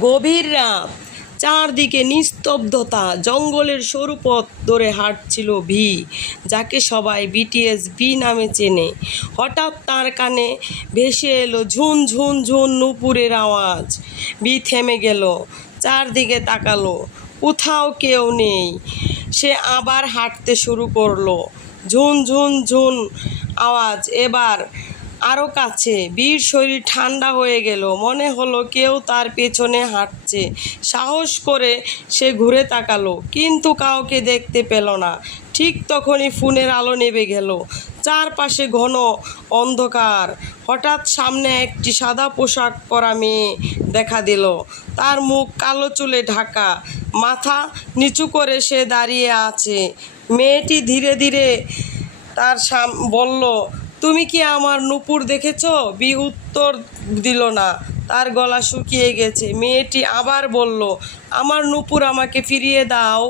গভীর রাত, চারদিকে নিস্তব্ধতা। জঙ্গলের সরু পথ ধরে হাঁটছিল ভি, যাকে সবাই বিটিএস ভি নামে চেনে। হঠাৎ তার কানে ভেসে এলো ঝুন ঝুন ঝুন নূপুরের আওয়াজ। ভি থেমে গেল, চারদিকে তাকালো, কোথাও কেউ নেই। সে আবার হাঁটতে শুরু করলো। ঝুন ঝুন ঝুন আওয়াজ এবার আরও কাছে। বীর শরীর ঠান্ডা হয়ে গেল, মনে হলো কেউ তার পেছনে হাঁটছে। সাহস করে সে ঘুরে তাকালো, কিন্তু কাউকে দেখতে পেল না। ঠিক তখনই ফোনের আলো নিভে গেল, চারপাশে ঘন অন্ধকার। হঠাৎ সামনে একটি সাদা পোশাক পরা মেয়ে দেখা দিল। তার মুখ কালো চুলে ঢাকা, মাথা নিচু করে সে দাঁড়িয়ে আছে। মেয়েটি ধীরে ধীরে তার বলল, তুমি কি আমার নূপুর দেখেছ? বি উত্তর দিল না, তার গলা শুকিয়ে গেছে। মেয়েটি আবার বলল, আমার নূপুর আমাকে ফিরিয়ে দাও।